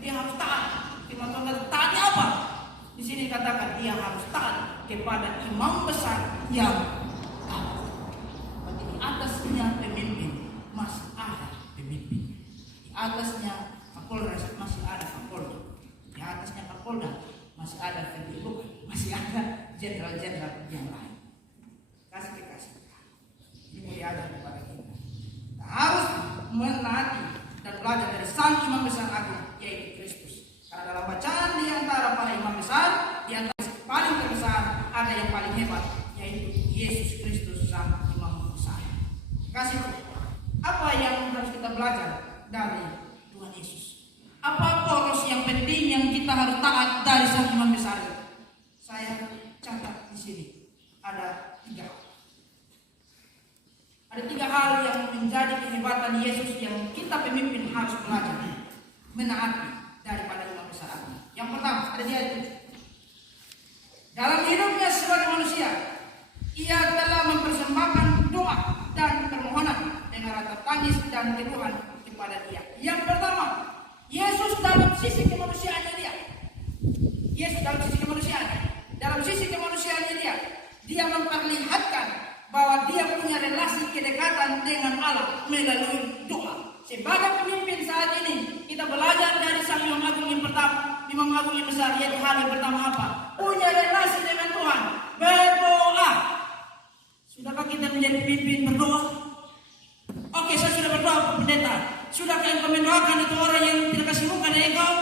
dia harus taat. Firman Tuhan kata taatnya apa? Di sini katakan dia harus taat kepada imam besar yang taat. Berarti di atasnya pemimpin masih ada pemimpin. Di atasnya Kapolres masih ada Kapolda. Di atasnya Kapolda masih ada Kapolda. Masih ada jenderal-jenderal yang lain. Kasih. Ini mulia ada kepada kita. Kita harus menaati dan belajar dari sang imam besar agung, yaitu Kristus. Karena dalam bacaan di antara para imam besar, di antara yang paling terbesar ada yang paling hebat, yaitu Yesus Kristus sang imam besar. Kasih. Apa yang harus kita belajar dari Tuhan Yesus? Apa poros yang penting yang kita harus taat dari sang imam besar itu? Saya catat di sini ada 3 hal. Ada 3 hal yang menjadi kehebatan Yesus yang kita pemimpin harus belajar menaati daripada imam besar agung. Yang pertama ada di ayat 7. Dalam hidupnya sebagai manusia, ia telah mempersembahkan doa dan permohonan dengan rasa tangis dan keluhan kepada Dia. Yang pertama, Yesus dalam sisi kemanusiaannya dia. Yesus dalam sisi kemanusiaannya. Dalam sisi kemanusiaannya dia memperlihatkan bahwa dia punya relasi kedekatan dengan Allah melalui doa. Sebagai pemimpin saat ini, kita belajar dari sang imam agung yang pertama, imam agung yang besar, yaitu hal yang pertama apa? Punya relasi dengan Tuhan, berdoa. Sudahkah kita menjadi pemimpin berdoa? Oke, saya sudah berdoa Pak Pendeta. Sudahkah engkau mendoakan itu orang yang tidak kasih muka dari engkau?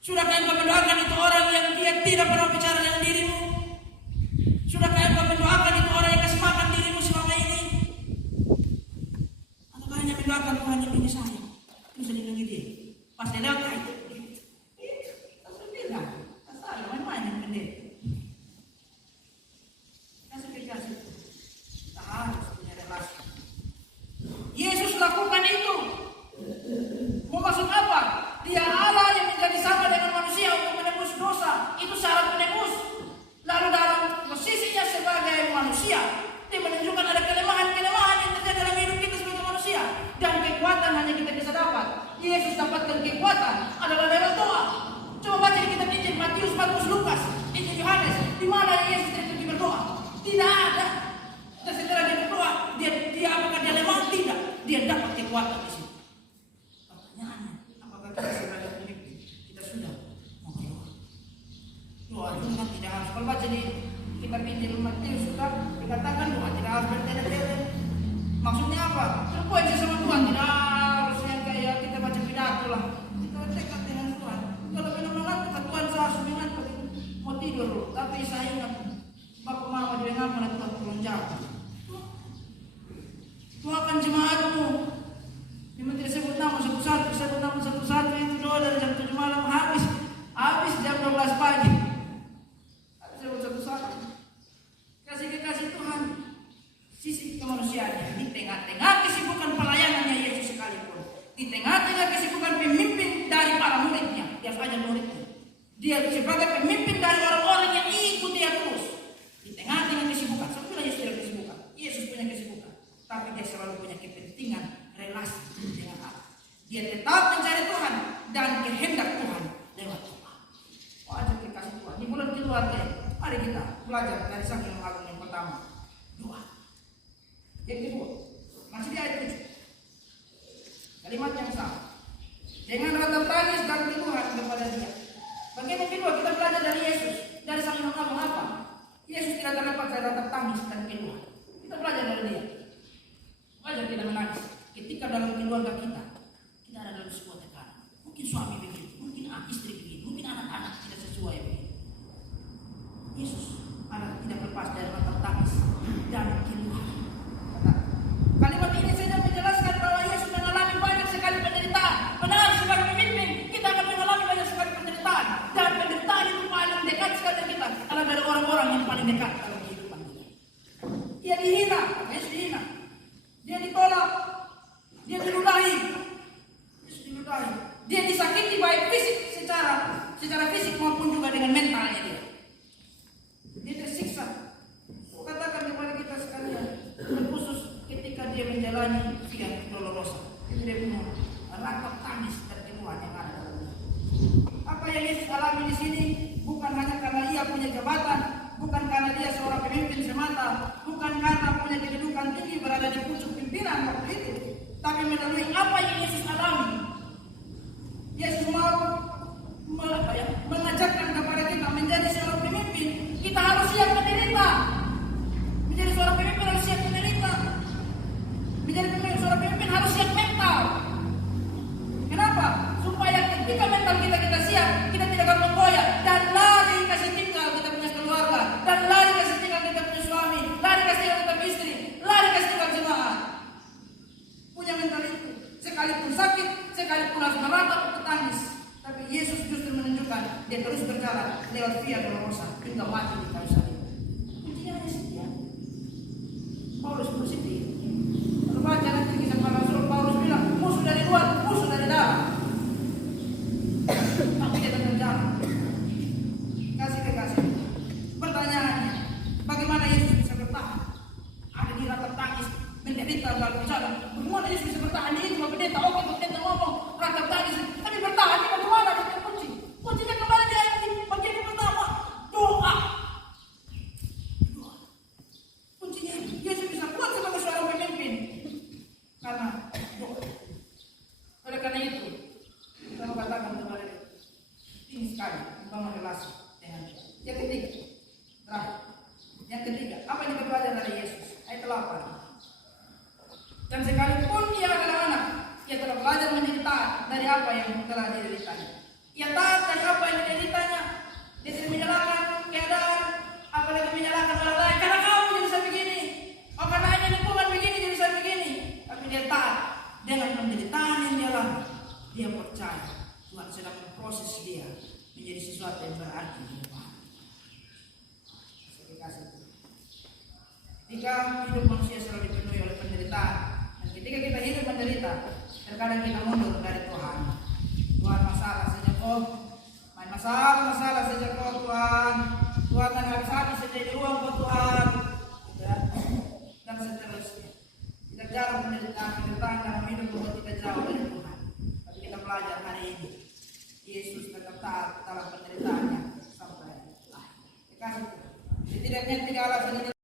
Sudahkah engkau mendoakan itu orang yang dia tidak pernah bicara dengan dirimu? Sudahkah engkau mendoakan itu orang yang kasih makan dirimu selama ini? Atau hanya mendoakan Tuhan yang ini saya? Bisa dilindungi dia. Pas dia lewat itu. Langsung bilang, asal main-main yang pendeta. Kasih. Kita harus punya relasi. Yesus lakukan itu. Mau maksud apa? Dia Allah yang menjadi sama dengan manusia untuk menebus dosa. Itu syarat menebus. Lalu dalam posisinya sebagai manusia, dia menunjukkan ada kelemahan-kelemahan yang terjadi dalam hidup kita sebagai manusia. Dan kekuatan hanya kita bisa dapat. Yesus dapatkan kekuatan adalah lewat doa. Coba baca di kitab Injil Matius, Markus, Lukas, Injil Yohanes. Di mana Yesus pergi berdoa? Tidak ada. Dan setelah dia berdoa, dia apakah dia lemah? Tidak. Dia dapat kekuatan di situ. Pertanyaannya, apakah kita sebagai pemimpin kita sudah mau berdoa? Doa itu kan tidak harus. Kalau baca di kitab Injil Matius sudah dikatakan doa tidak harus bertele-tele. Maksudnya apa? Terpuji sama Tuhan, tidak harus yang kayak kita baca pidato lah. Kita dekat dengan Tuhan. Kalau benar-benar Tuhan saya sudah ngantuk mau tidur, tapi saya ingat Bapak Mama juga ngapa Tuhan turun jauh. Doakan jemaatmu. Memang tidak sebut nama satu-satu itu doa dari jam 7 malam habis jam 12 pagi. Sebut satu-satu. Kasih Tuhan. Sisi kemanusiaannya di tengah-tengah kesibukan pelayanannya Yesus sekalipun. Di tengah-tengah kesibukan pemimpin dari para muridnya. Dia saja muridnya. Dia sebagai pemimpin dari orang-orang yang ikut dia terus. Di tengah-tengah kesibukan. Sebetulnya Yesus tidak kesibukan. Yesus punya kesibukan. Tapi dia selalu punya kepentingan relasi dengan Allah. Dia tetap mencari Tuhan dan kehendak Tuhan lewat doa. Wajib dikasih Tuhan. Di bulan kedua mari kita belajar dari sang imam agung yang pertama, doa. Yang kedua, masih di ayat 7. Kalimat yang sama. Dengan rasa tangis dan keluhan kepada Dia. Bagian yang kedua kita belajar dari Yesus, dari sang imam agung apa? Yesus tidak terlepas dari rasa tangis dan keluhan. Kita belajar dari Dia. Wajar kita menangis ketika dalam keluarga kita ada dalam sebuah tekanan. Mungkin suami begitu, mungkin istri begitu, mungkin anak-anak tidak sesuai begitu. Yesus anak tidak lepas dari rasa tangis dan keluhan. Kalimat ini saja menjelaskan bahwa Yesus mengalami banyak sekali penderitaan. Benar, sebagai pemimpin kita akan mengalami banyak sekali penderitaan. Dan penderitaan itu paling dekat sekali kita adalah dari orang-orang yang paling dekat dalam kehidupan kita. Dia dihina, Yesus dihina. Dia ditolak, dia diludahi, yang Yesus alami di sini bukan hanya karena ia punya jabatan, bukan karena dia seorang pemimpin semata, bukan karena punya kedudukan tinggi berada di pucuk pimpinan waktu itu, tapi melalui apa yang Yesus alami. Yesus mau mengajarkan kepada kita menjadi seorang pemimpin, kita harus siap menderita. Menjadi seorang pemimpin harus siap menderita. Menjadi seorang pemimpin harus siap mental. Kenapa? Supaya ketika mental kita siap, kita tidak akan menggoyah dan lari kasih tinggal kita punya keluarga, dan lari kasih tinggal kita punya suami, lari kasih tinggal kita istri, lari kasih tinggal jemaat. Punya mental itu, sekalipun sakit, sekalipun harus meratap atau tangis, tapi Yesus justru menunjukkan dia terus berjalan lewat Via Dolorosa hingga mati di kayu salib. Kuncinya hanya setia. Paulus pun setia. Kalau baca nanti kisah para rasul, Paulus bilang musuh dari luar, musuh dari dalam. Tapi dia tetap jalan. Kasih kekasih. Pertanyaannya, bagaimana Yesus bisa bertahan? Ada di ratap tangis, menderita dalam jalan. Bagaimana Yesus bisa bertahan? Ini cuma pendeta, oke pendeta ngomong ratap tangis, tapi bertahan ini bagaimana? Kunci. Kuncinya kembali di ayat ini. Bagian yang pertama, doa. Kuncinya Yesus bisa kuat sebagai seorang pemimpin karena doa. Oleh karena itu, kita katakan kepada ini sekali membangun relasi dengan Dia. Yang ketiga, terakhir. Yang ketiga, apa yang kita belajar dari Yesus? Ayat 8. Dan sekalipun ia adalah anak, ia telah belajar menjadi taat dari apa yang telah dideritanya. Ia taat dari apa yang dideritanya. Dia tidak menyalahkan keadaan, apalagi menyalahkan orang lain. Karena kamu jadi saya begini, oh karena ini lingkungan begini jadi saya begini. Tapi dia taat dengan penderitaan yang dia alami. Dia percaya Tuhan sedang memproses dia menjadi sesuatu yang berarti di depan. Ketika hidup manusia selalu dipenuhi oleh penderitaan, dan ketika kita hidup menderita, terkadang kita mundur dari Tuhan. Tuhan masalah saja kok, main masalah saja kok Tuhan. Tuhan dan habis-habis saja di ruang kok Tuhan. Dan seterusnya. Kita jarang penderitaan dalam hidup membuat kita jauh dari Tuhan. Tapi kita belajar hari ini, Yesus tetap taat dalam penderitaannya sampai akhir. Kasih. Setidaknya 3 alasan ini.